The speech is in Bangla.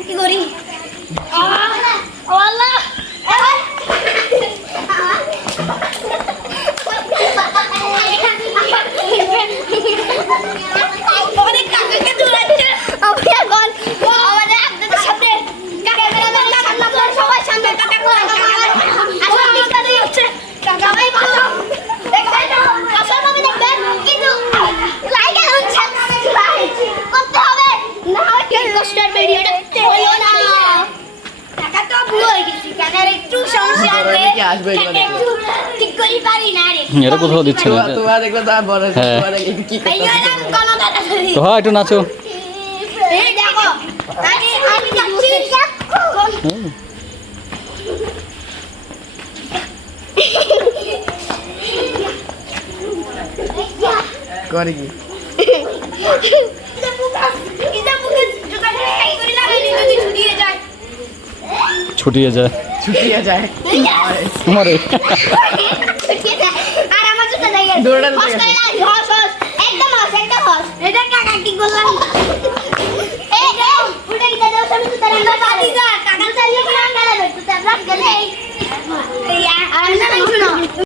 কি করি আল্লাহ অনেক কাকাকে দৌড়াচ্ছে আমি এখন আমাদের আপনাদের সামনে ক্যামেরাম্যান কাকা সবাই সামনে কাকা করে আসলে দিকটা দিয়ে হচ্ছে সবাই ভালো দেখবেন আসলে আমি দেখবেন কিন্তু লাইক আর সাবস্ক্রাইব করতে হবে না হয় কি কষ্টের ভিডিওটা হলো না কাকা তো ভুল হয়ে গেছে কাকার একটু সমস্যা আছে একটু ঠিক করে পারি না রে এটা কোথাও দিচ্ছে না তোমার দেখলে তো বড় তোমার কি ভাইয়া না কোন দাদা তো হয় একটু নাচো এই দেখো আমি যাচ্ছি করে কি ছুটিয়ে যায় ছুটিয়ে যায় তোমারে আর আমার জুতা দেয় দৌড়াতে গেছে হস একদম হস এটা কাকা কি করলাম এই উঠে গিয়ে দাও সব জুতা রান্না পাদি যা কাকা চালিয়ে না গেলে তো তারপর গেলে